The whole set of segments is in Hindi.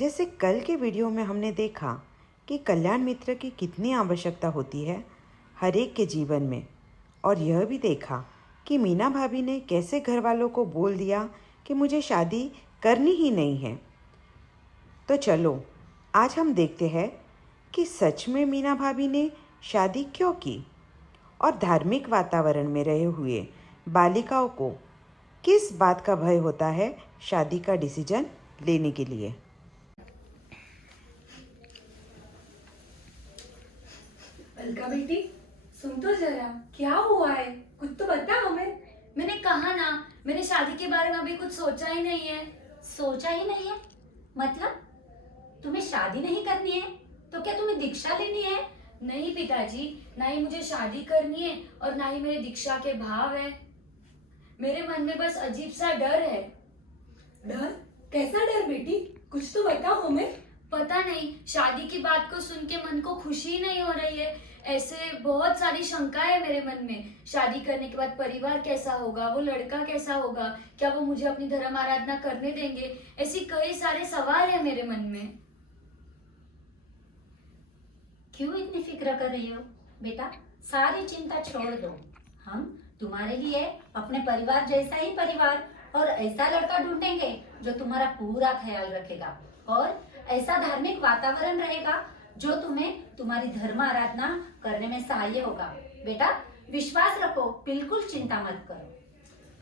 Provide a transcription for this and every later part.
जैसे कल के वीडियो में हमने देखा कि कल्याण मित्र की कितनी आवश्यकता होती है हर एक के जीवन में, और यह भी देखा कि मीना भाभी ने कैसे घर वालों को बोल दिया कि मुझे शादी करनी ही नहीं है। तो चलो आज हम देखते हैं कि सच में मीना भाभी ने शादी क्यों की और धार्मिक वातावरण में रहे हुए बालिकाओं को किस बात का भय होता है शादी का डिसीजन लेने के लिए। अलका बेटी, सुन तो जरा, क्या हुआ है? कुछ तो बता हमें। मैंने कहा ना, मैंने शादी के बारे में अभी कुछ सोचा ही नहीं है। सोचा ही नहीं है मतलब? तुम्हें शादी नहीं करनी है तो क्या तुम्हें दीक्षा लेनी है? नहीं पिताजी, ना ही मुझे शादी करनी है और ना ही मेरे दीक्षा के भाव है। मेरे मन में बस अजीब सा डर है। डर? कैसा डर बेटी? कुछ तो बताओ हमें। पता नहीं, शादी की बात को सुन के मन को खुशी ही नहीं हो रही है। ऐसे बहुत सारी शंका है मेरे मन में। शादी करने के बाद परिवार कैसा होगा, वो लड़का कैसा होगा, क्या वो मुझे अपनी धर्म आराधना करने देंगे, ऐसी कई सारे सवाल है मेरे मन में। क्यों इतनी फिक्र कर रही हो बेटा? सारी चिंता छोड़ दो। हम तुम्हारे लिए अपने परिवार जैसा ही परिवार और ऐसा लड़का ढूंढेंगे जो तुम्हारा पूरा ख्याल रखेगा, और ऐसा धार्मिक वातावरण रहेगा जो तुम्हें तुम्हारी धर्म आराधना करने में सहाय होगा। बेटा विश्वास रखो, बिल्कुल चिंता मत करो।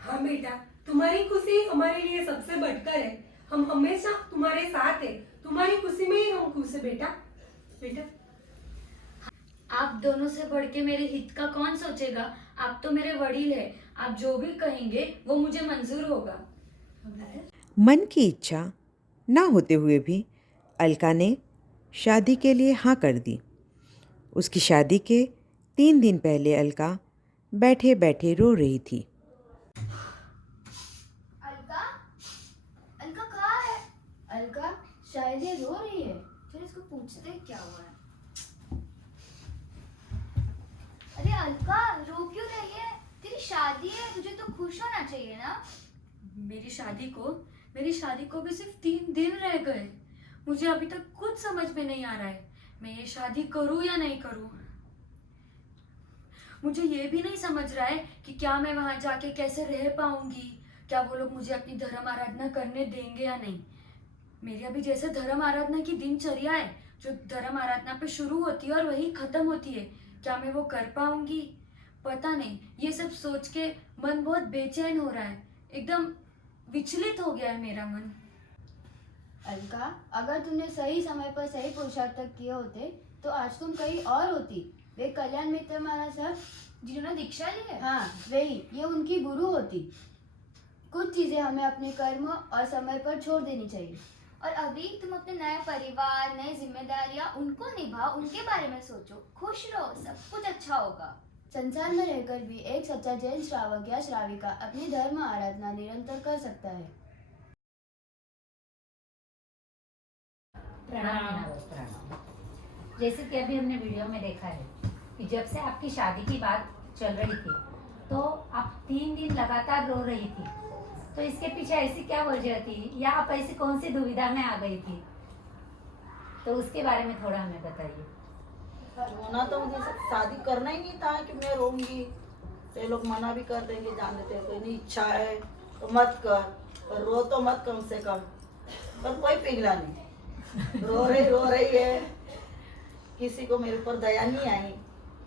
हाँ बेटा, तुम्हारी खुशी हमारे लिए सबसे बढ़कर है। हम हमेशा तुम्हारे साथ है। तुम्हारी खुशी में ही हम खुश है बेटा। बेटा आप दोनों से बढ़ के मेरे हित का कौन सोचेगा? आप तो मेरे वडील है। आप जो भी कहेंगे वो मुझे मंजूर होगा। मन की इच्छा ना होते हुए भी अलका ने शादी के लिए हाँ कर दी। उसकी शादी के 3 दिन पहले अलका बैठे बैठे रो रही थी। अलका, अलका कहाँ है? अलका शायद ये रो रही है। चल इसको पूछते हैं क्या हुआ है। अरे अलका, रो क्यों रही है? तेरी शादी है, तुझे तो खुश होना चाहिए ना। मेरी शादी को भी सिर्फ 3 दिन रह गए। मुझे अभी तक कुछ समझ में नहीं आ रहा है, मैं ये शादी करूं या नहीं करूं। मुझे ये भी नहीं समझ रहा है कि क्या मैं वहां जाके कैसे रह पाऊंगी, क्या वो लोग मुझे अपनी धर्म आराधना करने देंगे या नहीं। मेरी अभी जैसे धर्म आराधना की दिनचर्या है, जो धर्म आराधना पे शुरू होती है और वही खत्म होती है, क्या मैं वो कर पाऊंगी? पता नहीं। ये सब सोच के मन बहुत बेचैन हो रहा है, एकदम विचलित हो गया है मेरा मन। अलका, अगर तुमने सही समय पर सही पुरुषार्थ तक किए होते तो आज तुम कहीं और होती। वे कल्याण मित्र माना सर जिन्होंने दीक्षा ली है, हाँ वही, ये उनकी गुरु होती। कुछ चीजें हमें अपने कर्म और समय पर छोड़ देनी चाहिए। और अभी तुम अपने नए परिवार, नई जिम्मेदारियां उनको निभाओ, उनके बारे में सोचो, खुश रहो, सब कुछ अच्छा होगा। संसार में रहकर भी एक सच्चा जैन श्रावक या श्राविका अपनी धर्म आराधना निरंतर कर सकता है। प्रणाम। जैसे कि अभी हमने वीडियो में देखा है कि जब से आपकी शादी की बात चल रही थी तो आप 3 दिन लगातार रो रही थी, तो इसके पीछे ऐसी क्या वजह थी या आप ऐसी कौन सी दुविधा में आ गई थी? तो उसके बारे में थोड़ा हमें बताइए। रोना तो मुझे शादी करना ही नहीं था कि मैं रोऊंगी, तो ये लोग मना भी कर देंगे, जान लेते हैं कोई नहीं इच्छा है तो मत कर, पर रो तो मत कम से कम। पर कोई पिघला नहीं, रो रही है। किसी को मेरे ऊपर दया नहीं आई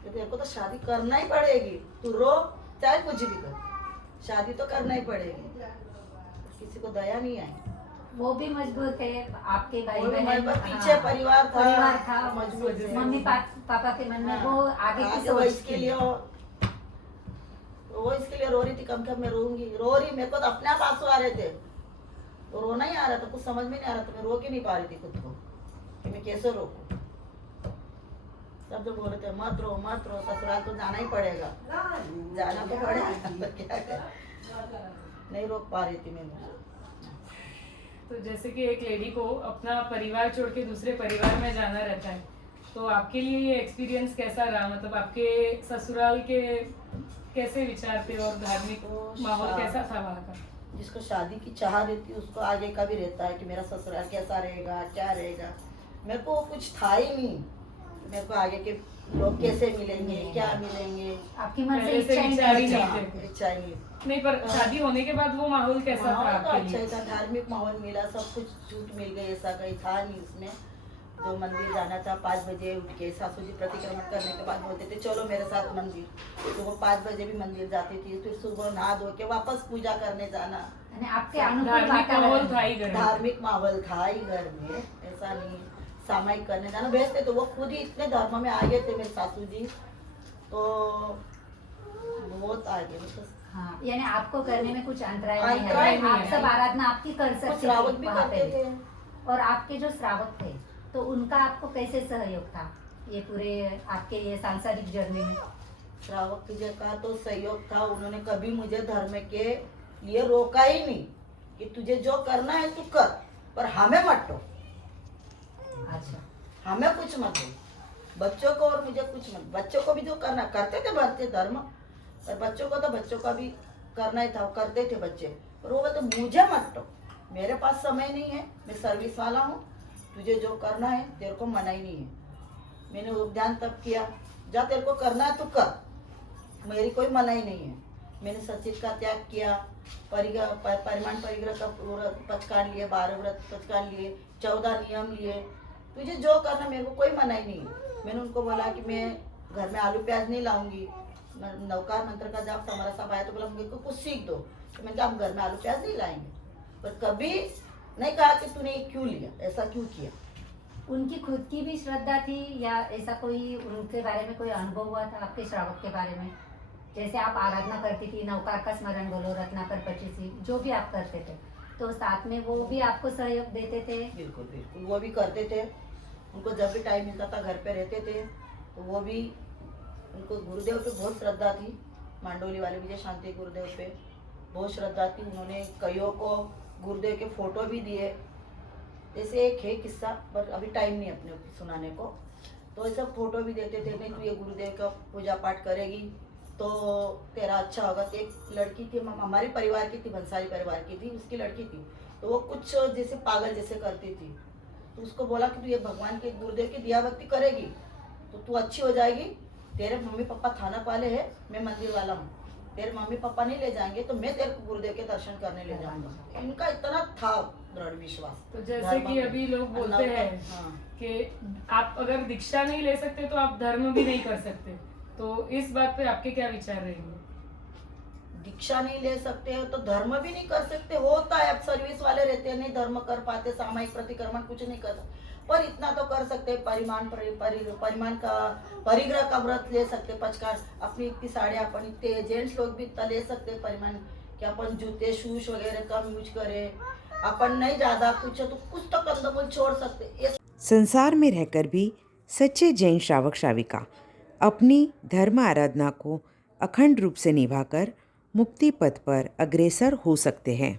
कि तेरे को तो शादी करना ही पड़ेगी, तू रो चाहे कुछ भी कर, शादी तो करना ही पड़ेगी। किसी को दया नहीं आई। वो भी मजबूर थे, आपके भाई और बहन, हमारे पास पीछे हाँ, परिवार था मजबूर थे। मम्मी पापा के मन में हाँ, वो आगे की वो सोच इसके थी। लिए वो इसके लिए रो रही थी, कम मैं रोऊंगी। रो रही, मेरे को तो अपने आप आंसू आ रहे थे, तो रोना ही आ रहा था, कुछ समझ में नहीं आ रहा था, मैं रो के नहीं पा रही थी खुद को कि मैं कैसे रोकूं। सब जो बोल रहे थे मत रो ससुराल तो जाना ही पड़ेगा, जाना तो पड़ेगा, पर क्या करें, नहीं रोक पा रही थी मैं। तो जैसे कि एक लेडी को अपना परिवार छोड़ के दूसरे परिवार में जाना रहता है, तो आपके लिए ये एक्सपीरियंस कैसा रहा? मतलब आपके ससुराल के कैसे विचार थे और धार्मिक माहौल कैसा था वहाँ का? जिसको शादी की चाह रहती है उसको आगे का भी रहता है कि मेरा ससुराल कैसा रहेगा, क्या रहेगा। मेरे को कुछ था ही नहीं, मेरे को आगे के लोग कैसे मिलेंगे, क्या मिलेंगे, आपकी मन से पहले से इच्छा ही विचार ही नहीं नहीं थी। थे। इच्छा ही नहीं। नहीं, पर शादी होने के बाद वो माहौल कैसा था माहौल तो आपके अच्छा लिए? ही था, धार्मिक माहौल मिला, सब कुछ छूट मिल गई, ऐसा कहीं था नहीं उसमें। जो मंदिर जाना था 5 बजे उठ के सासू जी प्रतिक्रमण करने के बाद बोलते थे चलो मेरे साथ मंदिर, तो वो 5 बजे भी मंदिर जाती थी। फिर सुबह नहा धो के वापस पूजा करने जाना। यानी आपके अनुकूल धार्मिक माहौल वातावरण था ही घर में। धार्मिक माहौल था ही घर में, ऐसा नहीं सामायिक करने जाना भेजते। तो वो खुद ही इतने धर्म में आ गए थे मेरे सासू जी, तो बहुत आगे मतलब हाँ, यानी आपको करने में कुछ अंतराय नहीं अंतराय है, नहीं आप है। सब आराधना आपकी कर कुछ सकते श्रावक थे भी वहाँ करते पे। थे। और आपके जो श्रावक थे तो उनका आपको कैसे सहयोग था ये पूरे आपके ये सांसारिक जर्नी में? श्रावक जी का तो सहयोग था, उन्होंने कभी मुझे धर्म के लिए रोका ही नहीं कि तुझे जो करना है तू कर, पर हमें मत टोक, अच्छा, हमें कुछ मत दो, बच्चों को और मुझे कुछ मत। बच्चों को भी जो करना करते थे भारतीय धर्म, और बच्चों को तो बच्चों का भी करना ही था, वो करते थे बच्चे, पर वो बोलते मुझे मत टोक, मेरे पास समय नहीं है, मैं सर्विस वाला हूँ, तुझे जो करना है तेरे को मना ही नहीं है। मैंने उपध्यान तब किया, जा तेरे को करना है तू कर, मेरी कोई मनाही नहीं है। मैंने सचित का त्याग किया, परिमाण परिग्रह का व्रत पचकान लिए, 12 व्रत पचकान लिए, 14 नियम लिए, तुझे जो करना मेरे को कोई मनाही नहीं है। मैंने उनको बोला कि मैं घर में आलू प्याज नहीं लाऊंगी, नवकार मंत्र का जाप हमारा सब आया तो बोला मुझे को कुछ सीख दो, तो मैंने कहा हम घर में आलू प्याज नहीं लाएंगे, पर कभी नहीं कहा कि तूने ये क्यों लिया, ऐसा क्यों किया। उनकी खुद की भी श्रद्धा थी या ऐसा कोई उनके बारे में कोई अनुभव हुआ था आपके श्रावक के बारे में? जैसे आप आराधना करती थी, नवकार का स्मरण बोलो, रत्नाकर पचीसी, जो भी आप करते थे, तो साथ में वो भी आपको सहयोग देते थे? बिल्कुल बिल्कुल, वो भी करते थे। उनको जब भी टाइम मिलता था घर पे रहते थे, तो वो भी, उनको गुरुदेव पे बहुत श्रद्धा थी, मांडोली वाले विजय शांति गुरुदेव पे बहुत श्रद्धा थी। उन्होंने कईयों को गुरुदेव के फोटो भी दिए। जैसे एक है किस्सा, पर अभी टाइम नहीं अपने को सुनाने को, तो ये सब फोटो भी देते थे, नहीं तू ये गुरुदेव का पूजा पाठ करेगी तो तेरा अच्छा होगा। तो एक लड़की थी, हमारे परिवार की थी, भंसारी परिवार की थी, उसकी लड़की थी, तो वो कुछ जैसे पागल जैसे करती थी, तो उसको बोला कि तू ये भगवान के गुरुदेव की दिया भक्ति करेगी तो तू अच्छी हो जाएगी। तेरे मम्मी पापा थाना वाले हैं, मैं मंदिर वाला हूँ, तेरे मम्मी पापा नहीं ले जाएंगे तो मैं तेरे को गुरुदेव के दर्शन करने ले जाऊंगा। इनका इतना था दृढ़ विश्वास। तो जैसे कि अभी लोग बोलते हैं हाँ। कि आप अगर दीक्षा नहीं ले सकते तो आप धर्म भी नहीं कर सकते, तो इस बात पे आपके क्या विचार रहेंगे? दीक्षा नहीं ले सकते हो तो धर्म भी नहीं कर सकते, होता है। अब सर्विस वाले रहते हैं, नहीं धर्म कर पाते, सामायिक प्रतिक्रमण कुछ नहीं कर सकते, पर इतना तो कर सकते हैं, परिमाण का परिग्रह का व्रत ले सकते, पचकार अपनी इतनी साड़ियाँ, अपन इतने जेंट्स लोग भी इतना ले सकते परिमाण कि अपन जूते शूज वगैरह कम यूज करें, अपन नहीं ज्यादा कुछ तो कुछ तो कंदमूल छोड़ सकते। संसार में रहकर भी सच्चे जैन श्रावक श्राविका अपनी धर्म आराधना को अखंड रूप से निभाकर मुक्ति पथ पर अग्रसर हो सकते हैं।